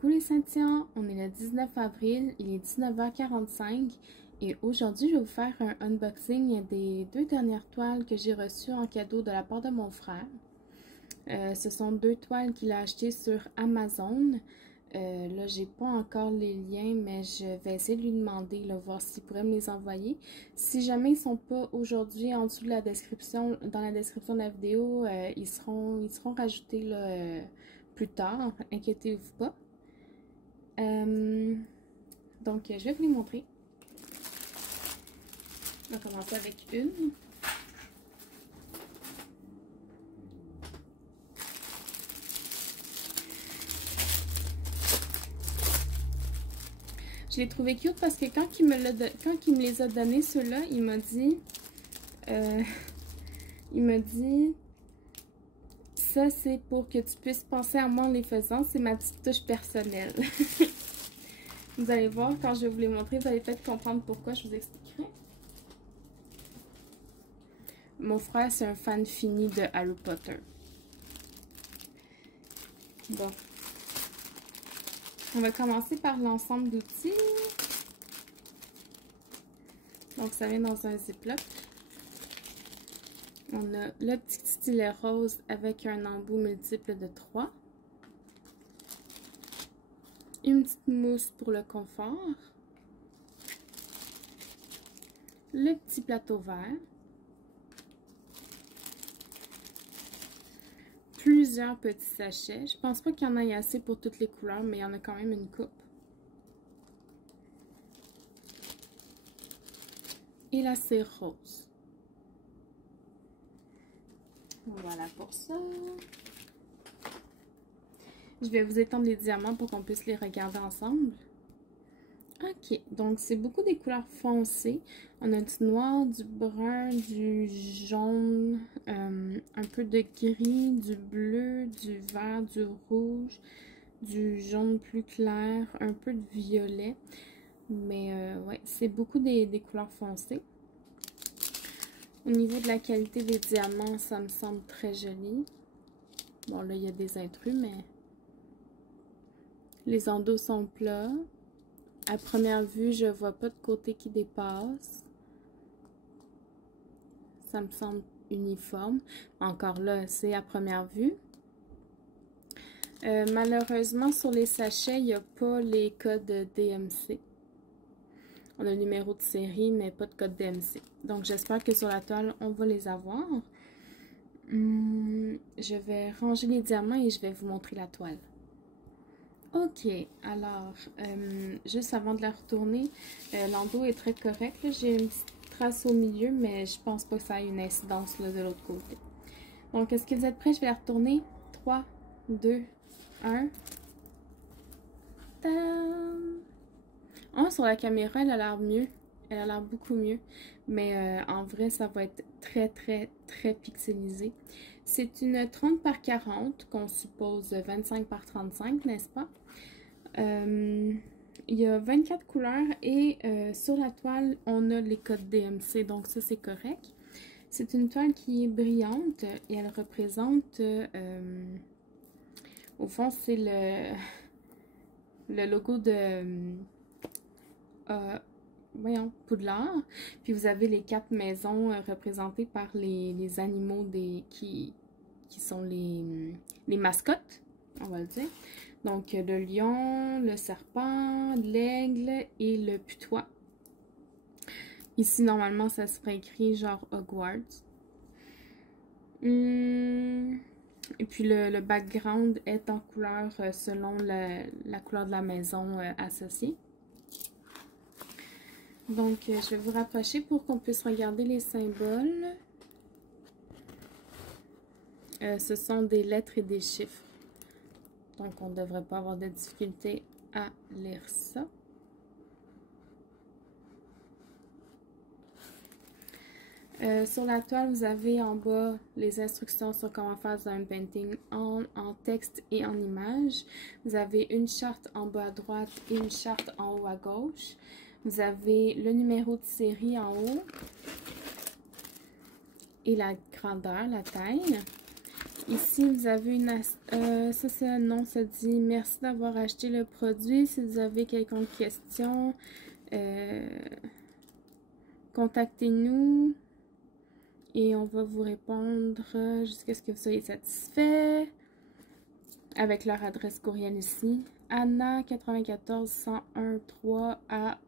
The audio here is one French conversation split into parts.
Coucou les Saint-Tiens, on est le 19 avril, il est 19h45 et aujourd'hui je vais vous faire un unboxing des deux dernières toiles que j'ai reçues en cadeau de la part de mon frère. Ce sont deux toiles qu'il a achetées sur Amazon. Là j'ai pas encore les liens mais je vais essayer de lui demander, là, voir s'il pourrait me les envoyer. Si jamais ils sont pas aujourd'hui, en dessous de la description, dans la description de la vidéo, ils seront rajoutés là, plus tard, inquiétez-vous pas. Donc, je vais vous les montrer. On va commencer avec une. Je l'ai trouvé cute parce que quand il me les a donnés, ceux-là, il m'a dit, ça c'est pour que tu puisses penser à moi en les faisant, c'est ma petite touche personnelle. Vous allez voir, quand je vais vous les montrer, vous allez peut-être comprendre pourquoi, je vous expliquerai. Mon frère, c'est un fan fini de Harry Potter. Bon. On va commencer par l'ensemble d'outils. Donc, ça vient dans un ziploc. On a le petit stylet rose avec un embout multiple de 3. Une petite mousse pour le confort. Le petit plateau vert. Plusieurs petits sachets. Je pense pas qu'il y en ait assez pour toutes les couleurs, mais il y en a quand même une coupe. Et la cire rose. Voilà pour ça. Je vais vous étendre les diamants pour qu'on puisse les regarder ensemble. Ok, donc c'est beaucoup des couleurs foncées. On a du noir, du brun, du jaune, un peu de gris, du bleu, du vert, du rouge, du jaune plus clair, un peu de violet. Mais ouais, c'est beaucoup des couleurs foncées. Au niveau de la qualité des diamants, ça me semble très joli. Bon, là, il y a des intrus, mais les endos sont plats. À première vue, je vois pas de côté qui dépasse. Ça me semble uniforme. Encore là, c'est à première vue. Malheureusement, sur les sachets, il n'y a pas les codes DMC. On a le numéro de série, mais pas de code DMC. Donc, j'espère que sur la toile, on va les avoir. Je vais ranger les diamants et je vais vous montrer la toile. Ok, alors, juste avant de la retourner, l'endos est très correct. J'ai une petite trace au milieu, mais je pense pas que ça ait une incidence là, de l'autre côté. Donc, est-ce que vous êtes prêts? Je vais la retourner. 3, 2, 1. Tadam! Oh, sur la caméra, elle a l'air mieux. Elle a l'air beaucoup mieux. Mais en vrai, ça va être très, très, très pixelisé. C'est une 30 par 40 qu'on suppose 25 par 35, n'est-ce pas? Il y a 24 couleurs et sur la toile, on a les codes DMC, donc ça c'est correct. C'est une toile qui est brillante et elle représente, au fond c'est le logo de, voyons, Poudlard. Puis vous avez les 4 maisons représentées par les animaux qui sont les mascottes, on va le dire. Donc, le lion, le serpent, l'aigle et le putois. Ici, normalement, ça serait écrit genre Hogwarts. Et puis, le background est en couleur selon la couleur de la maison associée. Donc, je vais vous rapprocher pour qu'on puisse regarder les symboles. Ce sont des lettres et des chiffres. Donc, on ne devrait pas avoir de difficulté à lire ça. Sur la toile, vous avez en bas les instructions sur comment faire un painting en texte et en image. Vous avez une charte en bas à droite et une charte en haut à gauche. Vous avez le numéro de série en haut et la grandeur, la taille. Ici, vous avez ça c'est un nom, ça dit merci d'avoir acheté le produit. Si vous avez quelconque question, contactez-nous et on va vous répondre jusqu'à ce que vous soyez satisfait. Avec leur adresse courriel ici. Anna 94 101 3 à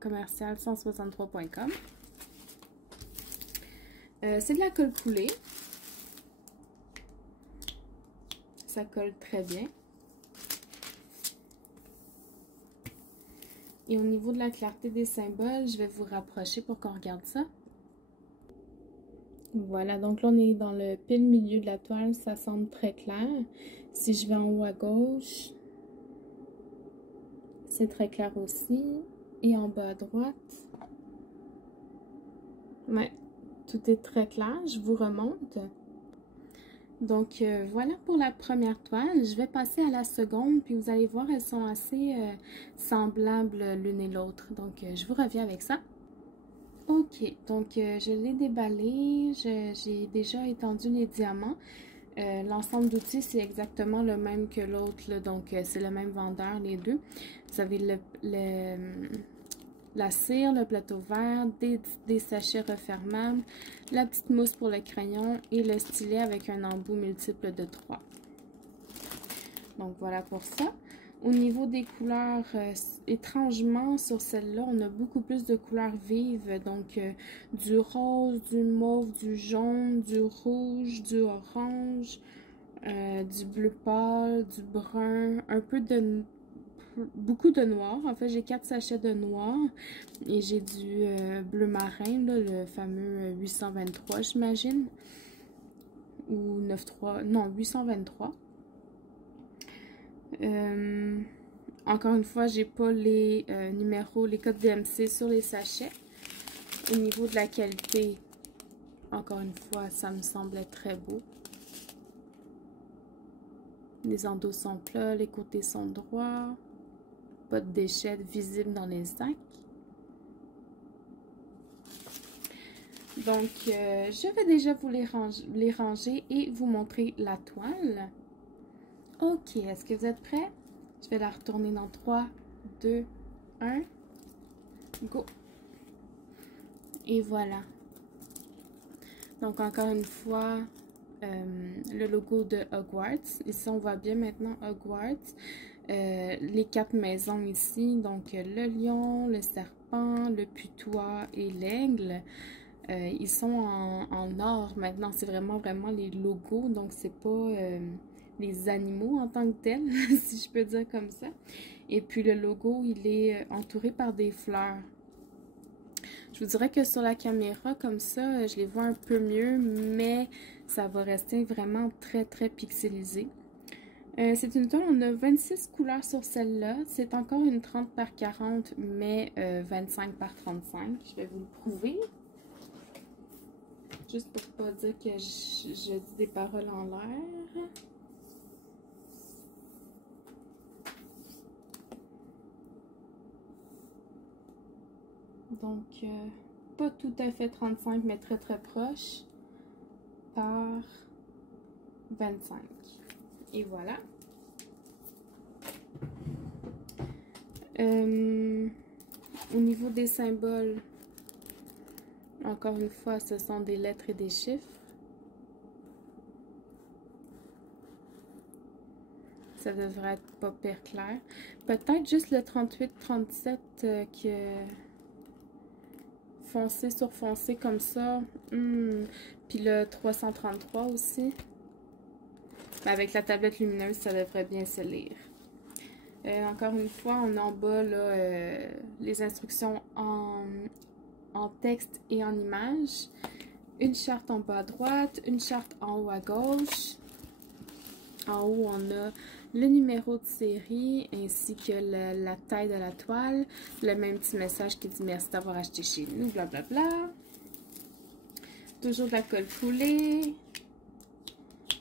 commercial 163.com. C'est de la colle coulée. Ça colle très bien. Et au niveau de la clarté des symboles, je vais vous rapprocher pour qu'on regarde ça. Voilà, donc là on est dans le pile milieu de la toile, ça semble très clair. Si je vais en haut à gauche, c'est très clair aussi. Et en bas à droite, ouais, tout est très clair. Je vous remonte. Donc voilà pour la première toile. Je vais passer à la seconde, puis vous allez voir, elles sont assez semblables l'une et l'autre. Donc je vous reviens avec ça. Ok, donc je l'ai déballé, j'ai déjà étendu les diamants. L'ensemble d'outils, c'est exactement le même que l'autre, donc c'est le même vendeur, les deux. Vous avez la cire, le plateau vert, des sachets refermables, la petite mousse pour le crayon et le stylet avec un embout multiple de 3. Donc voilà pour ça. Au niveau des couleurs, étrangement, sur celle-là, on a beaucoup plus de couleurs vives. Donc, du rose, du mauve, du jaune, du rouge, du orange, du bleu pâle, du brun, beaucoup de noir. En fait, j'ai 4 sachets de noir et j'ai du bleu marin, là, le fameux 823, j'imagine. Ou 93, non, 823. Encore une fois, j'ai pas les numéros, les codes DMC sur les sachets. Au niveau de la qualité, encore une fois, ça me semblait très beau. Les endos sont plats, les côtés sont droits. Pas de déchets visibles dans les sacs. Donc, je vais déjà vous les ranger et vous montrer la toile. Ok, est-ce que vous êtes prêts? Je vais la retourner dans 3, 2, 1, go! Et voilà. Donc, encore une fois, le logo de Hogwarts. Ici, on voit bien maintenant Hogwarts. Les 4 maisons ici, donc le lion, le serpent, le putois et l'aigle. Ils sont en or maintenant. C'est vraiment les logos, donc c'est pas... les animaux en tant que tels, si je peux dire comme ça. Et puis le logo, il est entouré par des fleurs. Je vous dirais que sur la caméra, comme ça, je les vois un peu mieux, mais ça va rester vraiment très pixelisé. C'est une toile, on a 26 couleurs sur celle-là. C'est encore une 30 par 40, mais 25 par 35. Je vais vous le prouver. Juste pour pas dire que je dis des paroles en l'air. Donc, pas tout à fait 35, mais très proche, par 25. Et voilà. Au niveau des symboles, encore une fois, ce sont des lettres et des chiffres. Ça devrait être pas pire clair. Peut-être juste le 38-37 que... foncé sur foncé comme ça. Puis le 333 aussi. Mais avec la tablette lumineuse, ça devrait bien se lire. Encore une fois, on a en bas là, les instructions en texte et en image. Une charte en bas à droite, une charte en haut à gauche. En haut, on a le numéro de série ainsi que la taille de la toile. Le même petit message qui dit merci d'avoir acheté chez nous, blablabla. Toujours de la colle coulée.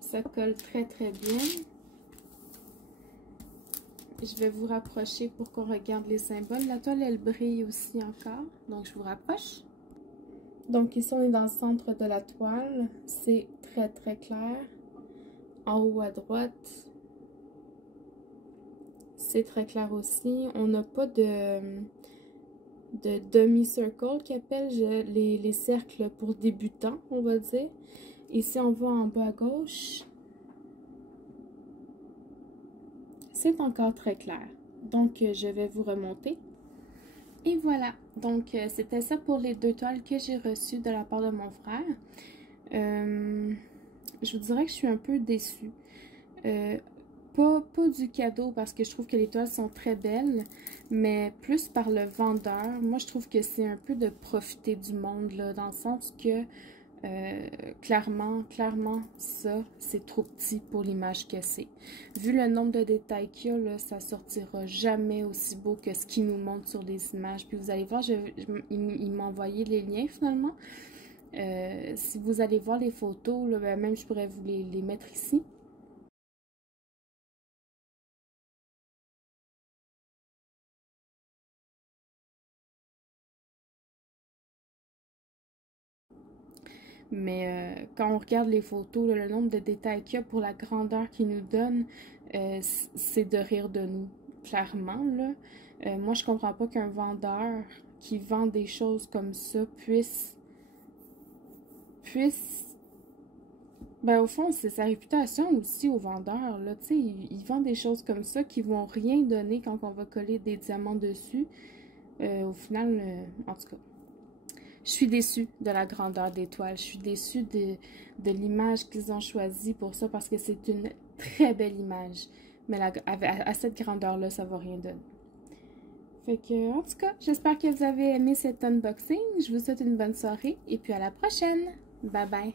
Ça colle très bien. Je vais vous rapprocher pour qu'on regarde les symboles. La toile, elle brille aussi encore. Donc, je vous rapproche. Donc, ici, on est dans le centre de la toile. C'est très clair. En haut à droite, c'est très clair aussi. On n'a pas de demi-circle qui appelle les cercles pour débutants, on va dire. Et si on va en bas à gauche, c'est encore très clair. Donc, je vais vous remonter. Et voilà. Donc, c'était ça pour les 2 toiles que j'ai reçues de la part de mon frère. Je vous dirais que je suis un peu déçue. Pas du cadeau parce que je trouve que les toiles sont très belles, mais plus par le vendeur. Moi, je trouve que c'est un peu de profiter du monde, là, dans le sens que clairement, ça, c'est trop petit pour l'image que c'est. Vu le nombre de détails qu'il y a, là, ça sortira jamais aussi beau que ce qu'il nous montre sur les images. Puis vous allez voir, il m'a envoyé les liens finalement. Si vous allez voir les photos, là, ben, même je pourrais vous les mettre ici. Mais quand on regarde les photos, là, le nombre de détails qu'il y a pour la grandeur qu'il nous donne, c'est de rire de nous, clairement, là. Moi, je comprends pas qu'un vendeur qui vend des choses comme ça puisse... Ben, au fond, c'est sa réputation aussi au vendeur, là, tu sais, il vend des choses comme ça qui vont rien donner quand on va coller des diamants dessus. Au final, en tout cas... Je suis déçue de la grandeur des toiles. Je suis déçue de l'image qu'ils ont choisie pour ça parce que c'est une très belle image. Mais à cette grandeur-là, ça va rien donner. Fait que, en tout cas, j'espère que vous avez aimé cet unboxing. Je vous souhaite une bonne soirée et puis à la prochaine. Bye bye.